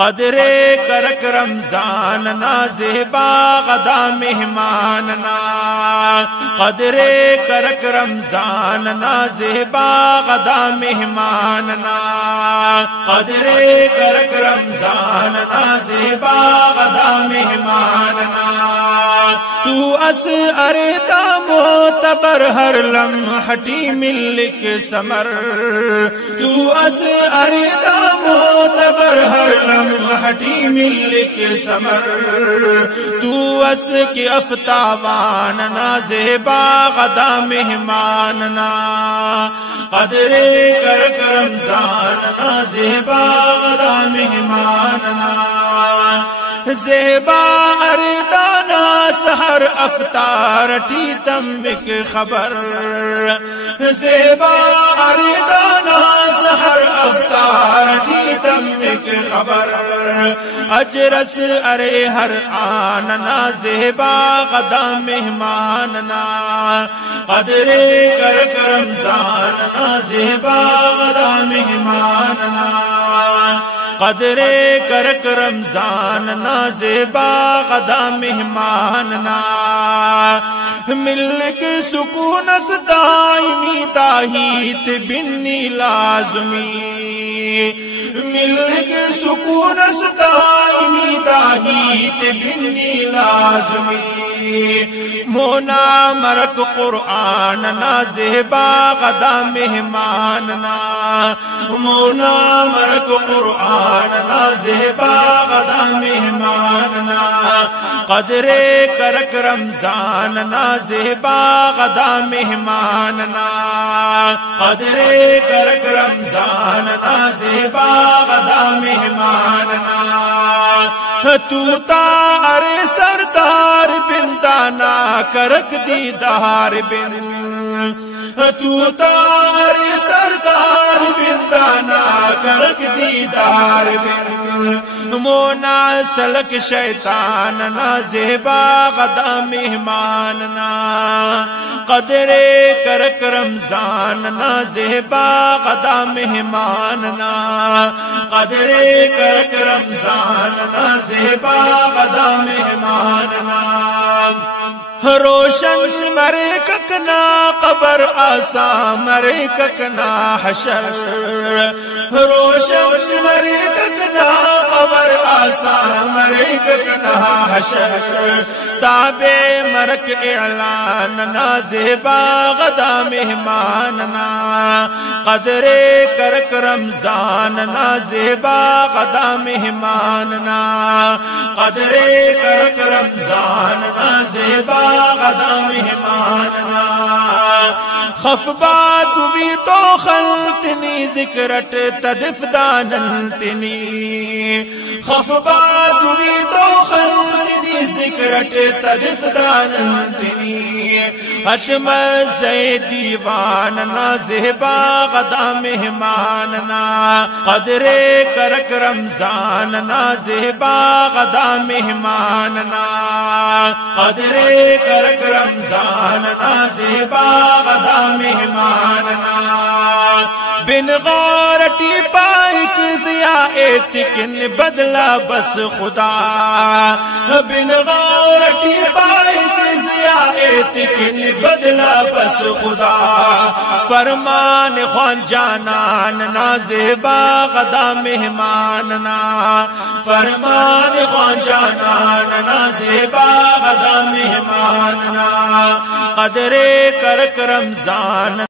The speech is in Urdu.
قدر کرک رمضان نا زیبا غدا مہمان نا قدر کرک رمضان نا زیبا غدا مہمان نا قدر کرک رمضان نا زیبا غدا مہمان نا تو اس اردا معتبر ہر لمحٹی ملک سمر تو اس اردا معتبر ہر لمحٹی ملک سمر تو اس کی افتابان نا زیبا غدا مہمان نا قدر کرک رمضان نا زیبا غدا مہمان نا زیبا اردانا سحر افطار ٹی تمک خبر زیبا اردانا سحر افطار ٹی تمک خبر اجرس ارے ہر آننا زیبا غدا مہمان نا قدر کرک رمضان نا زیبا غدا مہمان نا قدر کرک رمضان نا زیبا غدا مہمان نا ملک سکون اس دائمی تاہیت بنی لازمی ملک سکون اس دائمی تاہیت بنی لازمی مونا مرک قرآن نا زیبا غدا مہمان نا مونا مرک قرآن نا زیبا غدا مہمان نا قدر کرک رمضان نا زیبا غدا مہمان نا قدر کرک رمضان نا زیبا غدا مہمان نا تو تار سردار بن دانا کرک دیدار بن تو تار سردار بن دانا کرک دیدار بن مونا سلک شیطان نا زیبا غدا مہمان نا قدر کرک رمضان نا زیبا غدا مہمان نا قدر کرک رمضان نا زیبا غدا مہمان نا روشن مرے ککنا قبر آسا مرے ککنا حشر روشن مرے ککنا قبر آسا مرے ککنا حشر تابع مرک اعلان نا زیبا غدا مہمان نا قدر کرک رمضان نا زیبا غدا مہمان نا قدر کرک رمضان نا زیبا غدا مہمان نا خفبات وی تو خلتنی ذکرت تدف دانلتنی خفبات وی تو خلتنی ذکرت تدف دانلتنی حشم زید دیوان نا زیبا غدا مہمان نا قدر کرک رمضان نا زیبا غدا مہمان نا قدر کرک رمضان نا زیبا غدا مہمان نا بن غارٹی پائک ضیاء تکن بدلا بس خدا بن غارٹی پائک ضیاء تکن بدلا بس خدا فرمان خوان جانان نا زیبا غدا مہمان نا فرمان خوان جانان نا زیبا غدا مہمان نا قدر کرک رمضان